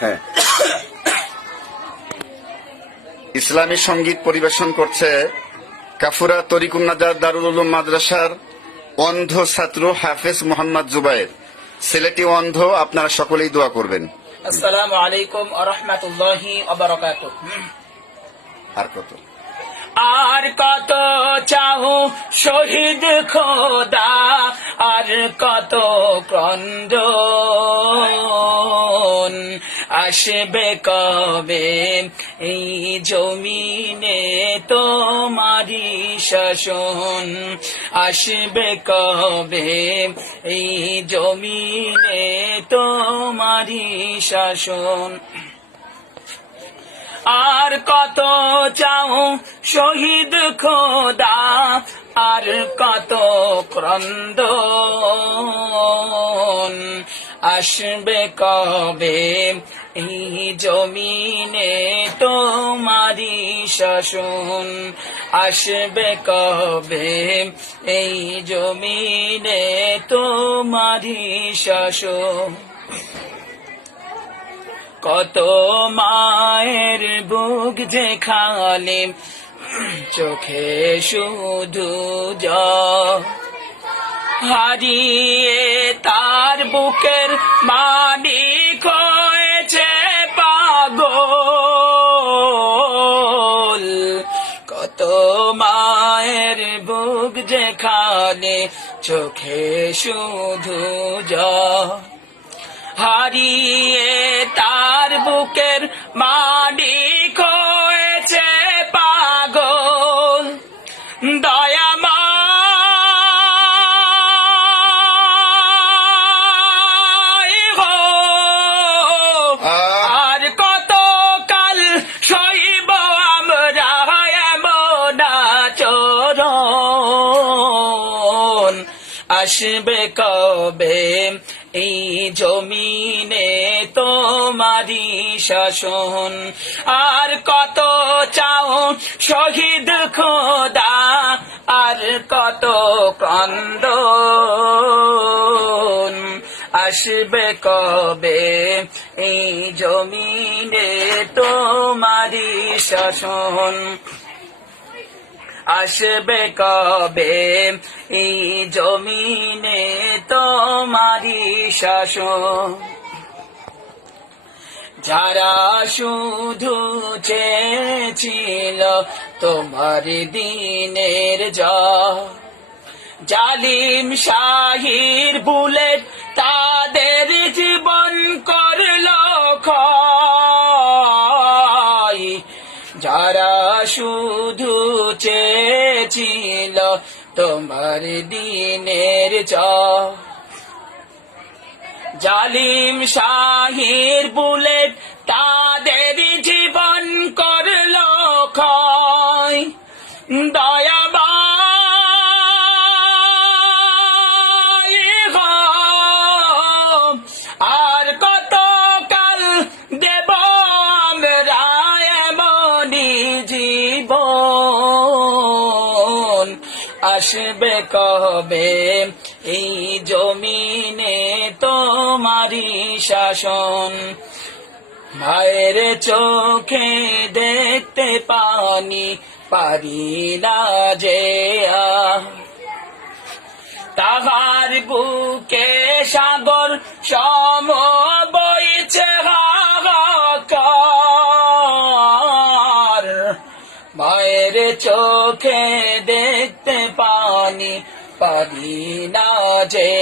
হ্যাঁ, ইসলামী সঙ্গীত পরিবেশন করছে কাফুরা তরিকুন্নাজার দারুল উলুম মাদ্রাসার অন্ধ ছাত্র হাফেজ মোহাম্মদ জুবায়ের। ছেলেটি অন্ধ, আপনারা সকলেই দোয়া করবেন। আসসালামু আলাইকুম ওয়া রাহমাতুল্লাহি ওয়া বারাকাতুহু। আর কত আর কত চাও শহীদ খোদা, আর কত ক্রন্দন, আসবে কবে এই জমিনে তোমারি শাসন, আসবে কবে এই জমিনে তোমারি শাসন। আর কত চাও শহীদ খোদা, আর কত ক্রন্দন, আসবে কবে এই জমিনে তোমারি শাসন, আসবে কবে এই জমিনে তোমারি শাসন। কত মায়ের বুক যে খালি, চোখে শুধু জল, হারিয়ে তার বুকের মালিক হয়েছে পাগল। কত মায়ের বুক যে খালি, চোখে শুধু জল, হারিয়ে তার বুকের মালিক হয়েছে পাগল। দয়াময় গো, আর কত কাল সইব আমরা এমন আচরণ, আসবে কবে এই জমিনে তোমারি শাসন। আর কত চাও শহীদ খোদা, আর কত ক্রন্দন, আসবে কবে এই জমিনে তোমারি শাসন, আসবে কবে এই জমিনে তোমারি শাসন। যারা শুধু চেয়েছিল তোমার দিনের জয়, জালিম শাহির বুলেট তাদের জীবন করলো ক্ষয়। যারা শুধু চেয়েছিল তোমার দিনের জয়, জালিম শাহির বুলেট তাদের জীবন করলো ক্ষয়। দয়াময় গো, আর কত কাল দেব আমরা এমনি জীবন, আসবে কবে এই জমিনে তোমারি শাসন। মায়ের চোখে দেখতে পানি পারি না যে, তাহার বুকে সাগর সম বইছে হাহাকার। মায়ের চোখে দেখতে পানি পারি না যে,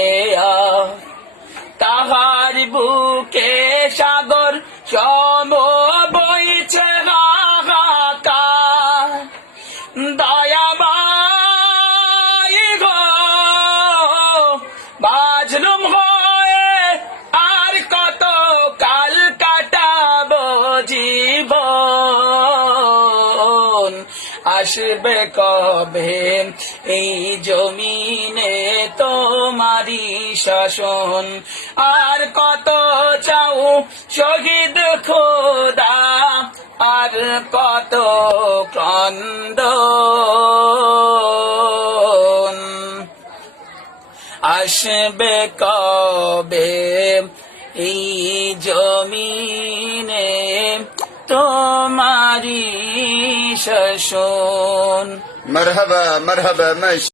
তাহার বুকে সাগর সম বইছে হাহাকার। দয়াময় গো, বাজলুম হয়ে আর কত কাল কাটাবো জীবন, আসবে কবে এই জমিনে তোমারি শাসন। আর কত চাও শহীদ খোদা, আর কত ক্রন্দন, আসবে কবে এই জমি তোমারি শাসন। মারহাবা মারহাবা মাশ